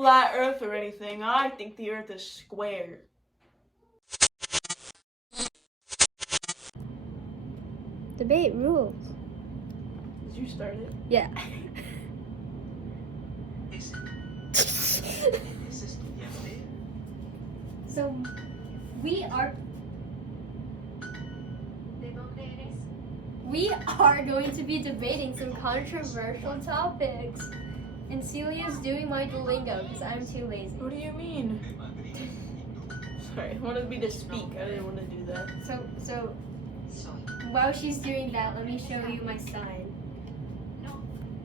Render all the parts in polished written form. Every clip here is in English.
flat earth or anything. I think the earth is square. Debate rules. Did you start it? Yeah. So, we are going to be debating some controversial topics. And Celia's doing my Duolingo because I'm too lazy. What do you mean? Sorry, I wanted me to speak. I didn't want to do that. So while she's doing that, let me show you my sign.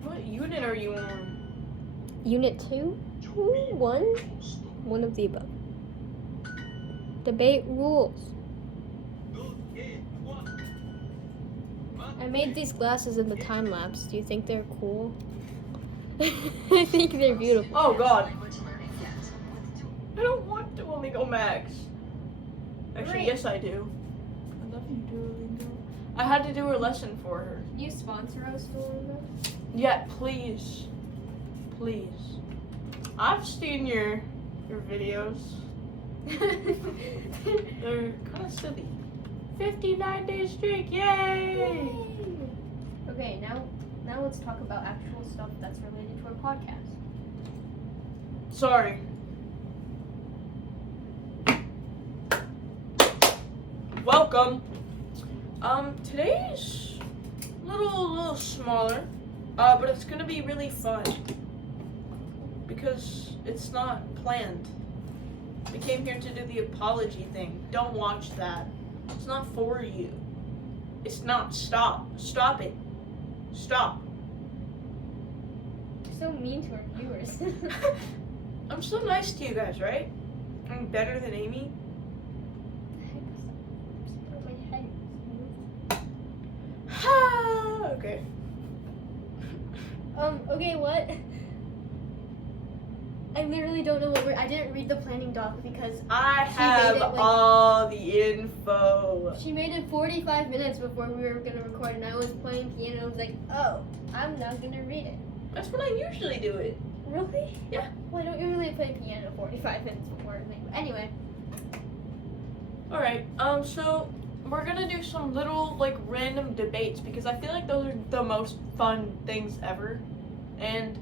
What unit are you on? Unit 2? 1? One of the above. Debate rules. I made these glasses in the time lapse. Do you think they're cool? I think they're beautiful. Oh god. I don't want Duolingo Max. Actually, Right. yes I do. I love you, Duolingo. I had to do a lesson for her. You sponsor us, Duolingo? Yeah, please. Please. I've seen your videos. They're kind of silly. 59 days streak, yay! Okay, now let's talk about actual stuff that's related to our podcast. Sorry. Welcome. Today's a little smaller, but it's gonna be really fun because it's not planned. We came here to do the apology thing. Don't watch that. It's not for you. It's not. Stop. Stop it. Stop. You're so mean to our viewers. I'm so nice to you guys, right? I'm better than Amy. Ha! Okay. Okay, what? I literally don't know what I didn't read the planning doc because I She have made it, like- all the info. she made it 45 minutes before we were gonna record, and I was playing piano. I was like, oh, I'm not gonna read it. That's when I usually do it. Really? Yeah. Well, I don't usually play piano 45 minutes before. Anyway. Alright, so we're gonna do some little, like, random debates because I feel like those are the most fun things ever. And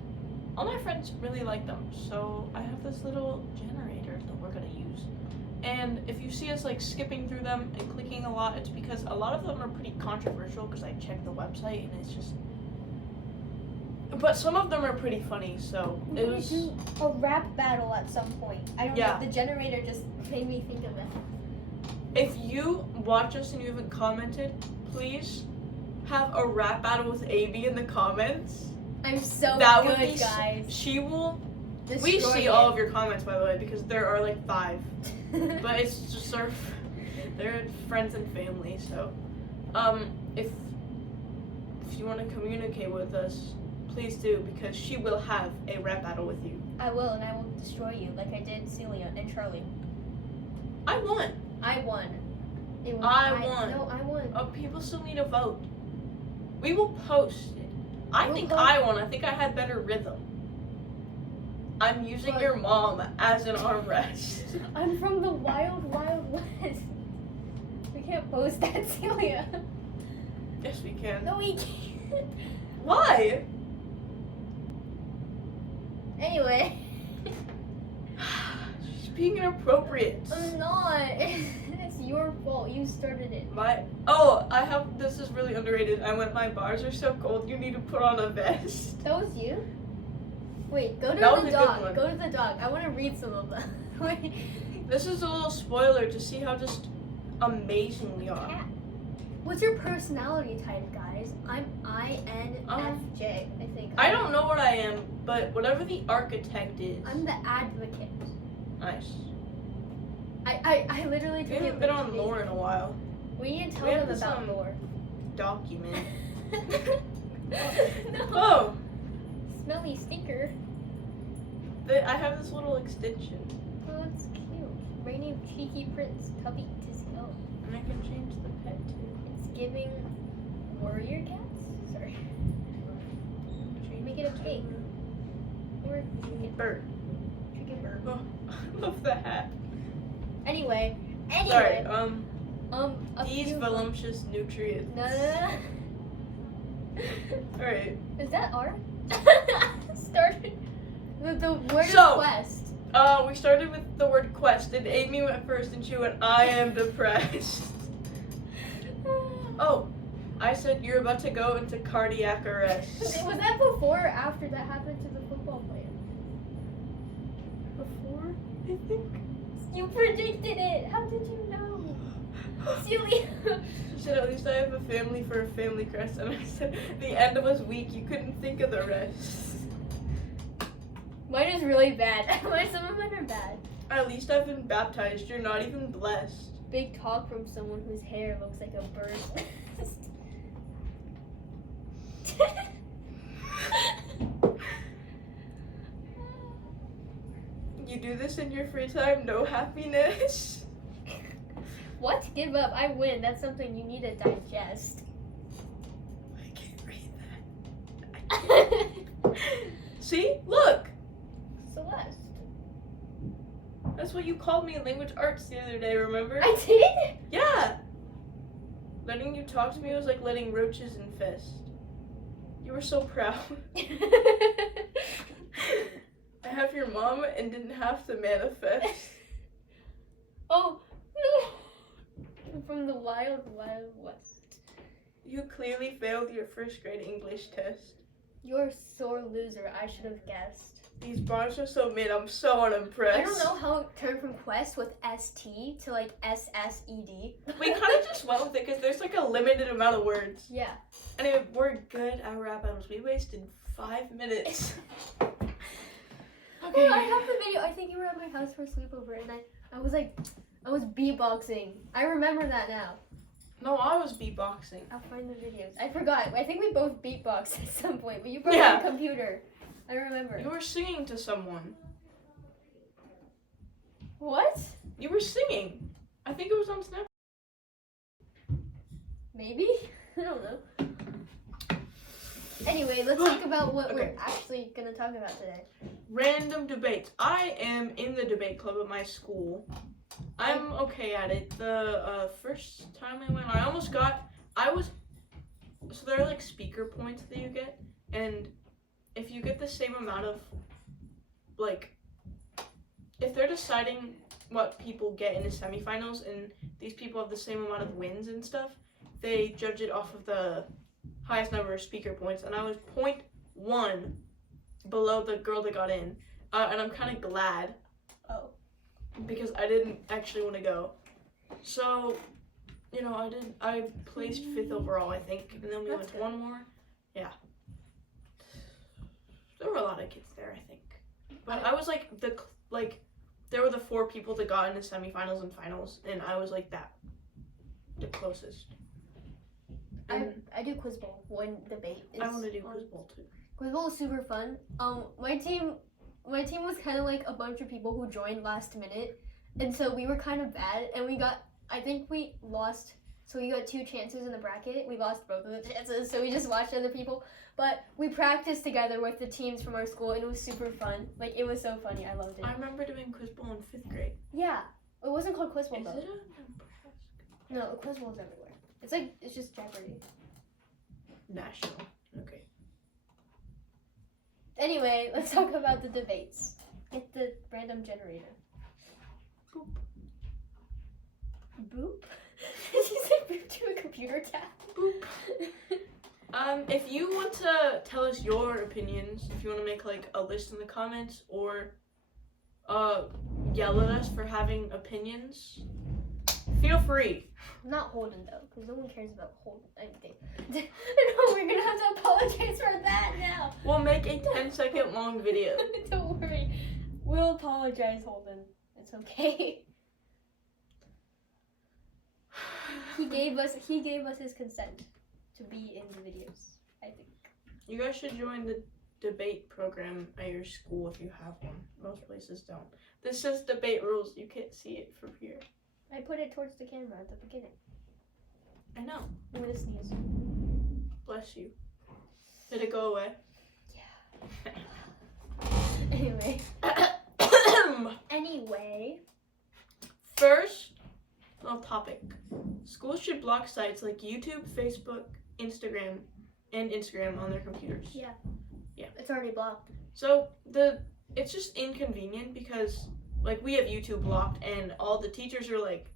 all my friends really like them. So I have this little generator that we're gonna use. And if you see us, like, skipping through them and clicking a lot, it's because a lot of them are pretty controversial because I checked the website and it's just... But some of them are pretty funny, so We're it gonna was... do a rap battle at some point. I don't Yeah. know. The generator just made me think of it. If you watch us and you haven't commented, please have a rap battle with Amy in the comments. I'm so That good, would be guys. She will... We Destroy see it. all of your comments, by the way, because there are like 5. But it's just our... They're friends and family, so... if you want to communicate with us, please do, because she will have a rap battle with you. I will, and I will destroy you like I did Celia and Charlie. I won. I won. I won. No, I won. People still need to vote. We will post it. I We'll think post- I won. I think I had better rhythm. I'm using But- your mom as an armrest. I'm from the wild, wild west. We can't post that, Celia. Yes, we can. No, we can't. Why? Anyway. She's being inappropriate. I'm not. It's your fault. You started it. This is really underrated. My bars are so cold, you need to put on a vest. That was you? Wait, go to That was the a good dog. one. Go to the dog. I want to read some of them. Wait. This is a little spoiler to see how just amazing we are. Cat. What's your personality type, guys? I'm INFJ, I think. I don't know what I am, but whatever the architect is. I'm the advocate. Nice. I literally We took haven't it been like on 2 days lore in ago. a while. We need to tell We have them this about on- lore. Document. No. Oh! Smelly stinker. I have this little extension. Oh, it's cute. Reigning cheeky prince, tubby to snow. And I can change the pet too. It's giving warrior cats? Sorry. Make it a cake. Or chicken. Bird. Oh, I love the hat. Anyway. Sorry, A these few- voluptuous nutrients. No. Alright. Is that art? Started with the word So- quest. We started with the word quest, and Amy went first, and she went, I am depressed. Oh, I said you're about to go into cardiac arrest. Was that before or after that happened to the football player? Before, I think. You predicted it. How did you know? Celia. She said, at least I have a family for a family crest, and I said, the end was weak, you couldn't think of the rest. Mine is really bad. Some of mine are bad. At least I've been baptized, you're not even blessed. Big talk from someone whose hair looks like a bird's nest. You do this in your free time, no happiness. What? Give up. I win. That's something you need to digest. I can't read that. See? Look! Celeste. That's what you called me in language arts the other day, remember? I did? Yeah! Letting you talk to me was like letting roaches infest. You were so proud. I have your mom and didn't have to manifest. Oh, no. From the wild, wild west. You clearly failed your first grade English test. You're a sore loser. I should have guessed. These bars are so mid, I'm so unimpressed. I don't know how it turned from quest with ST to like SSED. We kind of just went with it because there's like a limited amount of words. Yeah. Anyway, we're good at rap battles. We wasted 5 minutes. Okay. I have the video. I think you were at my house for a sleepover, and I was beatboxing. I remember that now. No, I was beatboxing. I'll find the videos. I forgot. I think we both beatboxed at some point, but you brought Yeah. a computer. I remember. You were singing to someone. What? You were singing. I think it was on Snap. Maybe? I don't know. Anyway, let's talk about what we're actually going to talk about today. Random debates. I am in the debate club at my school. I'm okay at it. The first time I went, so there are like speaker points that you get, and if you get the same amount of, like, if they're deciding what people get in the semifinals and these people have the same amount of wins and stuff, they judge it off of the highest number of speaker points, and I was 0.1 below the girl that got in, and I'm kind of glad. Oh. Because I didn't actually want to go. So, you know, I placed 5th overall, I think, and then we That's went to good. one more. Yeah. There were a lot of kids there, I think. But I was like there were the 4 people that got into semifinals and finals, and I was like the closest. And I do quiz bowl when debate is I want to do on. quiz bowl too. Quiz bowl is super fun. My team was kind of like a bunch of people who joined last minute, and so we were kind of bad, and I think we lost. So we got 2 chances in the bracket. We lost both of the chances, so we just watched other people. But we practiced together with the teams from our school, and it was super fun. Like, it was so funny. I loved it. I remember doing quiz bowl in 5th grade. Yeah, it wasn't called quiz bowl Is though. it a Nebraska? No, quiz bowl is everywhere. It's just Jeopardy. National? Okay. Anyway, let's talk about the debates. Get the random generator. Boop. Boop? Did you say boop to a computer tab? Boop. If you want to tell us your opinions, if you want to make like a list in the comments or yell at us for having opinions, feel free. Not Holden though, because no one cares about Holden anything. No, we're gonna have to apologize for that now. We'll make a 10-second long video. Don't worry. We'll apologize, Holden. It's okay. He gave us his consent to be in the videos, I think. You guys should join the debate program at your school if you have one. Most places don't. This says debate rules. You can't see it from here. I put it towards the camera at the beginning. I know. I'm gonna sneeze. Bless you. Did it go away? Yeah. Anyway. topic. Schools should block sites like YouTube, Facebook, Instagram, and Instagram on their computers. Yeah. Yeah. It's already blocked. So it's just inconvenient because like we have YouTube blocked and all the teachers are like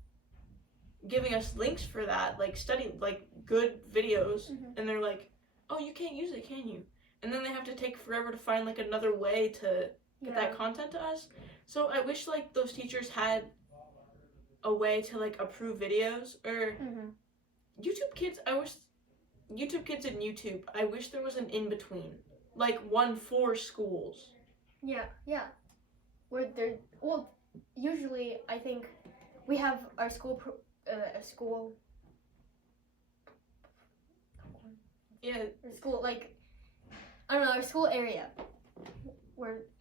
giving us links for that, like study like good videos, and they're like, oh, you can't use it, can you? And then they have to take forever to find like another way to get that content to us. So I wish like those teachers had a way to like approve videos or YouTube Kids. I wish YouTube Kids and YouTube. I wish there was an in between, like one for schools. Yeah. Where they're usually I think we have our school like I don't know, our school area.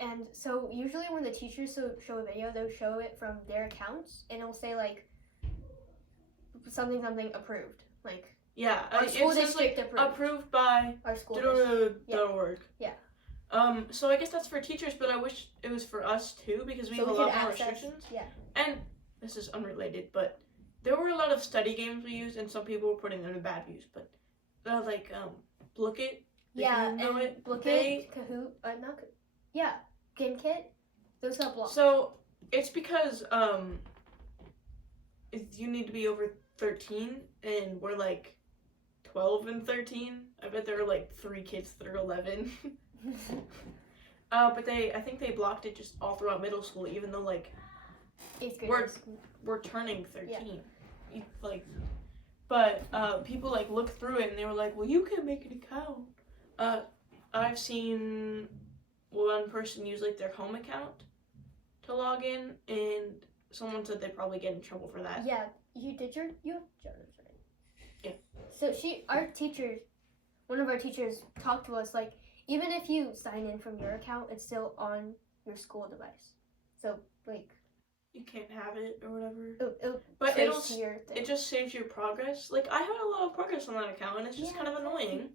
And so usually when the teachers show a video, they'll show it from their accounts, and it'll say like something approved, like our school district like, approved by our school .org. Yeah. So I guess that's for teachers, but I wish it was for us too because we have a lot more restrictions. Yeah. And this is unrelated, but there were a lot of study games we used, and some people were putting them in bad use. But like Book It. Book It, Kahoot, Game Kit. Those got blocked. So it's because you need to be over 13, and we're like 12 and 13. I bet there are like 3 kids that are 11. But I think they blocked it just all throughout middle school, even though like 8th grade we're turning 13. Yeah. Like, but people like looked through it and they were like, well, you can make an account. I've seen one person use like their home account to log in, and someone said they'd probably get in trouble for that. Yeah, you have Jonas, right? Yeah. So one of our teachers talked to us like, even if you sign in from your account, it's still on your school device. So like, you can't have it or whatever. But it just saves your progress. Like I had a lot of progress on that account, and it's just kind of annoying.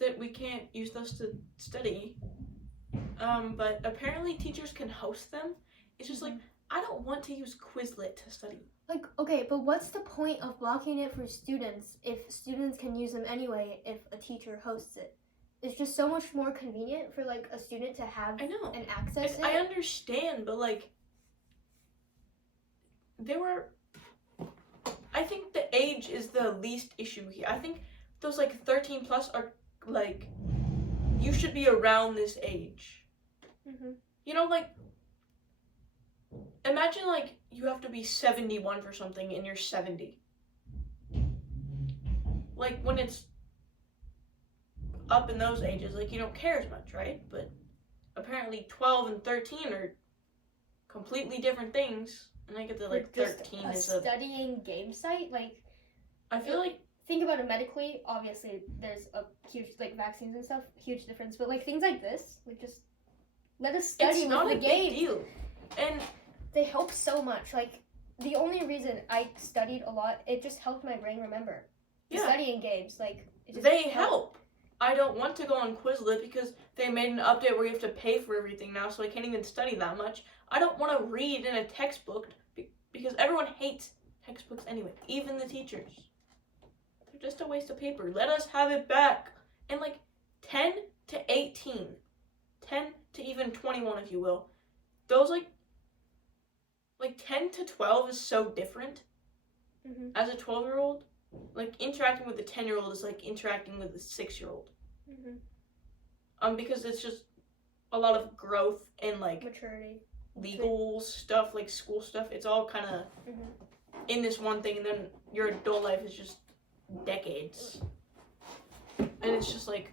That we can't use those to study. But apparently teachers can host them. It's just like, I don't want to use Quizlet to study. Like, okay, but what's the point of blocking it for students if students can use them anyway if a teacher hosts it? It's just so much more convenient for like a student to have and access it. I understand, but like, I think the age is the least issue here. I think those like 13 plus are like, you should be around this age. You know, like, imagine like you have to be 71 for something and you're 70. Like when it's up in those ages, like you don't care as much, right? But apparently 12 and 13 are completely different things. And I get that like 13 is a studying game site. Like, I feel like, think about it medically. Obviously, there's a huge like vaccines and stuff, huge difference. But like things like this, like just let us study with the game. Big deal. And they help so much. Like the only reason I studied a lot, it just helped my brain remember. Studying games, like they help. I don't want to go on Quizlet because they made an update where you have to pay for everything now, so I can't even study that much. I don't want to read in a textbook because everyone hates textbooks anyway, even the teachers. They're just a waste of paper. Let us have it back. And like 10 to 18, 10 to even 21 if you will, those like 10 to 12 is so different. As a 12-year-old, like interacting with a 10-year-old is like interacting with a 6-year-old. Because it's just a lot of growth and like maturity, legal stuff, like school stuff. It's all kind of in this one thing, and then your adult life is just decades. And it's just like,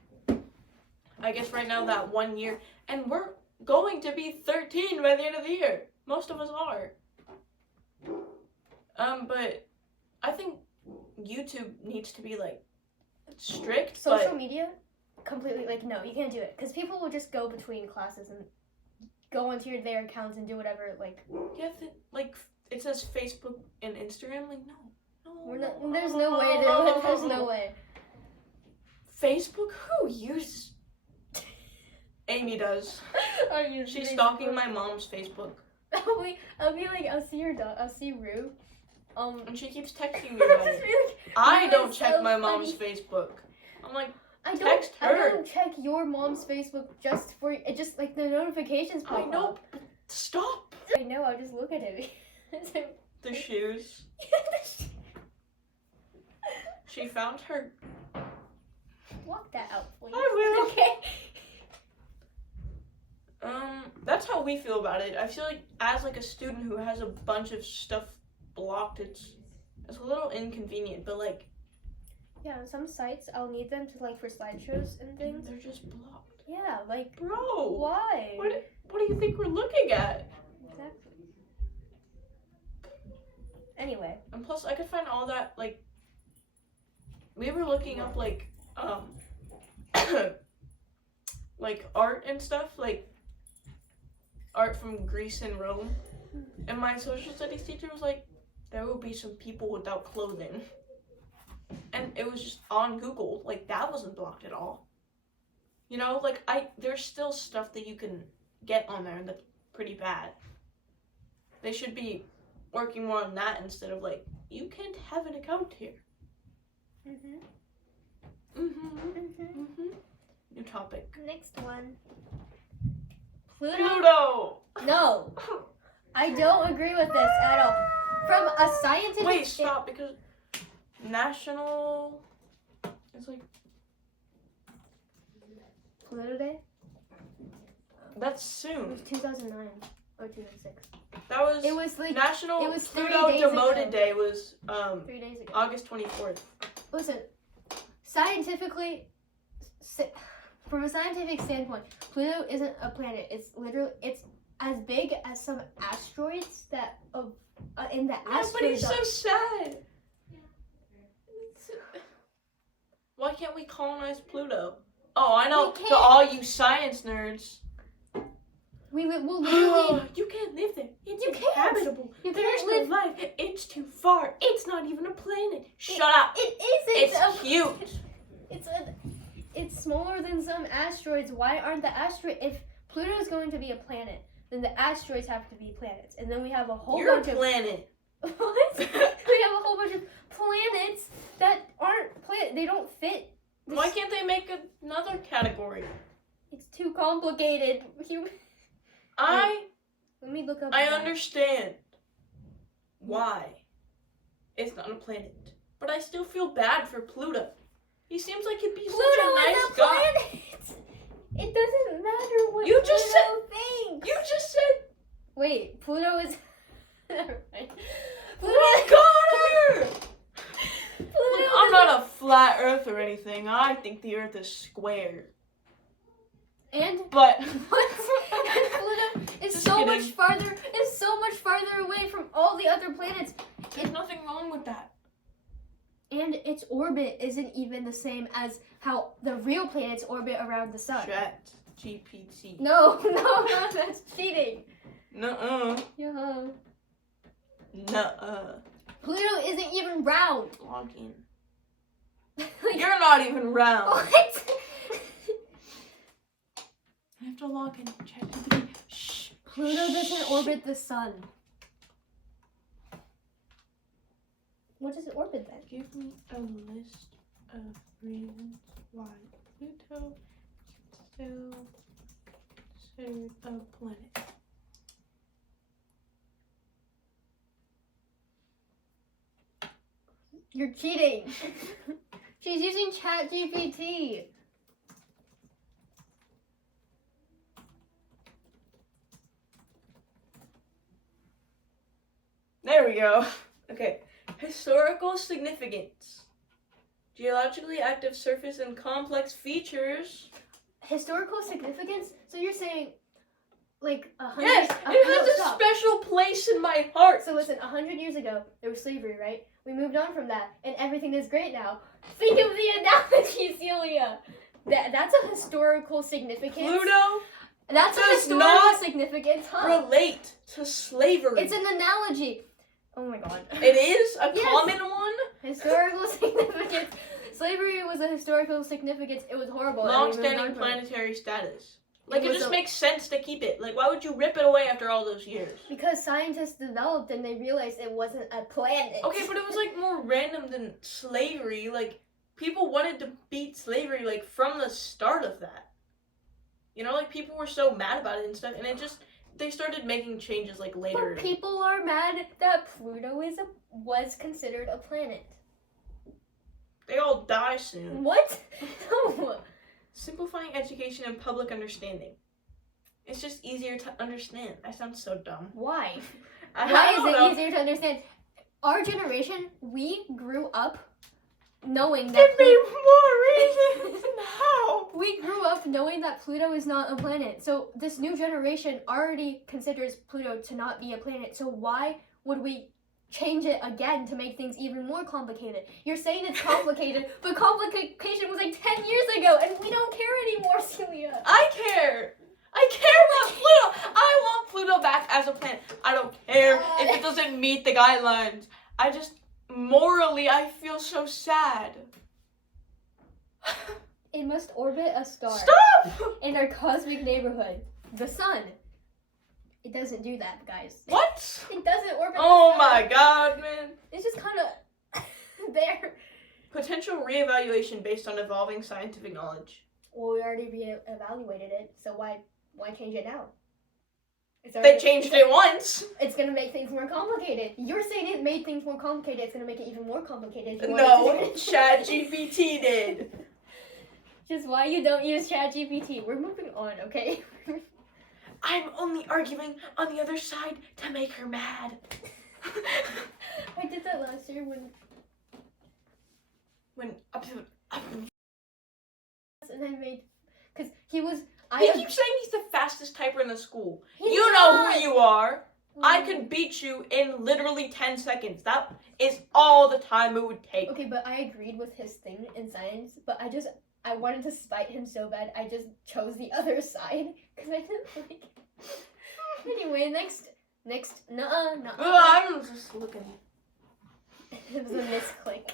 I guess right now that 1 year, and we're going to be 13 by the end of the year. Most of us are. But I think YouTube needs to be like strict. Social media, completely like no, you can't do it because people will just go between classes and go onto their accounts and do whatever. Like like it says Facebook and Instagram. Like no, there's no way to do it. There's no way. Facebook? Who uses? Amy does. Are you? She's stalking my mom's Facebook. I'll be like, I'll see your dog. I'll see Rue. And she keeps texting me about it. I don't check my mom's Facebook. I'm like, text her. I don't check your mom's Facebook just for it. Just like the notifications pop I know. up. Stop. I know. I'll just look at it. The shoes. She found her. Walk that out, please. I will. Okay. That's how we feel about it. I feel like as like a student who has a bunch of stuff blocked, it's a little inconvenient, but like yeah, on some sites I'll need them to like for slideshows and things. They're just blocked. Yeah, like bro. Why? What do you think we're looking at? Exactly. Anyway. And plus I could find all that like we were looking up like like art and stuff, like art from Greece and Rome. And my social studies teacher was like, there will be some people without clothing. And it was just on Google. Like, that wasn't blocked at all. You know, like, there's still stuff that you can get on there that's pretty bad. They should be working more on that instead of, like, you can't have an account here. New topic. Next one. Pluto! No. I don't agree with this at all. From a scientific Wait, stop, because national it's like Pluto Day? that's It soon. was 2009 or 2006. That was It was like National it was 3 Pluto days Demoted ago. Day was 3 days ago. August 24th. Listen, scientifically, from a scientific standpoint, Pluto isn't a planet. It's as big as some asteroids that in the asteroid. But he's so sad. Why can't we colonize Pluto? Oh, I know. We can't. To all you science nerds. Will literally. You can't live there. It's You can't. inhabitable. You There's can't no live. life. It's too far. It's not even a planet. Shut up. It isn't. It's huge. It's smaller than some asteroids. Why aren't the asteroids? If Pluto is going to be a planet, then the asteroids have to be planets, and then we have a whole You're bunch a planet. What? We have a whole bunch of planets that aren't They don't fit. Why can't they make another category? It's too complicated. Let me look up. I understand why it's not a planet, but I still feel bad for Pluto. He seems like he'd be such a nice guy. Planet. It doesn't matter what You just Pluto thinks. You just said. Wait, Pluto is. Never mind. Oh, got her! Pluto I'm not a flat Earth or anything. I think the Earth is square. And But what? And Pluto is Just so kidding. much farther. Is so much farther away from all the other planets. there's nothing wrong with that. And its orbit isn't even the same as how the real planets orbit around the sun. Chat GPT. No, that's cheating. Nuh-uh. Yeah. Nuh-uh. Pluto isn't even round. Log in. Like, You're not even round. what? I have to log in. Chat GPT. Shh. Pluto doesn't orbit the sun. What does it orbit then? Give me a list of reasons why Pluto is still considered a planet. You're cheating. She's using ChatGPT. There we go. Okay. Historical significance. Geologically active surface and complex features. Historical significance? So you're saying, like, 100... Yes, it has a stop. special place in my heart. So listen, 100 years ago, there was slavery, right? We moved on from that, and everything is great now. Think of the analogy, Celia. That's a historical significance. Pluto That's a does historical not significance, huh? relate to slavery. It's an analogy. Oh my god. It is a Yes. common one. Historical significance. Slavery was a historical significance. It was horrible. and we moved on Long-standing from it. planetary status. Like, it just makes sense to keep it. Like, why would you rip it away after all those years? Because scientists developed and they realized it wasn't a planet. Okay, but it was, like, more random than slavery. Like, people wanted to beat slavery, like, from the start of that. You know, like, people were so mad about it and stuff, and it just, they started making changes, like, later. But people are mad that Pluto was considered a planet. They all die soon. What? No. Simplifying education and public understanding. It's just easier to understand. I sound so dumb. Why? Why Why is it easier to understand? Our generation, we grew up knowing that Give me more reasons. How? we grew up knowing that Pluto is not a planet. So this new generation already considers Pluto to not be a planet. So why would we change it again to make things even more complicated? You're saying it's complicated, but complication was like 10 years ago, and we don't care anymore, Celia. I care. I care about Pluto. I want Pluto back as a planet. I don't care if it doesn't meet the guidelines. I just, morally, I feel so sad. It must orbit a star. Stop! In our cosmic neighborhood, the sun. It doesn't do that, guys. What? It doesn't orbit Oh the sun. my god, man. It's just kind of there. Potential reevaluation based on evolving scientific knowledge. Well, we already evaluated it, so why change it now? They changed it once. It's gonna make things more complicated. You're saying it made things more complicated. It's gonna make it even more complicated. If you No, want it to. ChatGPT did. Just why you don't use ChatGPT. We're moving on, okay? I'm only arguing on the other side to make her mad. I did that last year when and I made, cause he was. He keeps saying he's the fastest typer in the school. He's You know not. who you are. I could beat you in literally 10 seconds. That is all the time it would take. Okay, but I agreed with his thing in science, but I wanted to spite him so bad, I just chose the other side, because I didn't like it. Anyway, next, nuh-uh. I'm just looking. It was a misclick.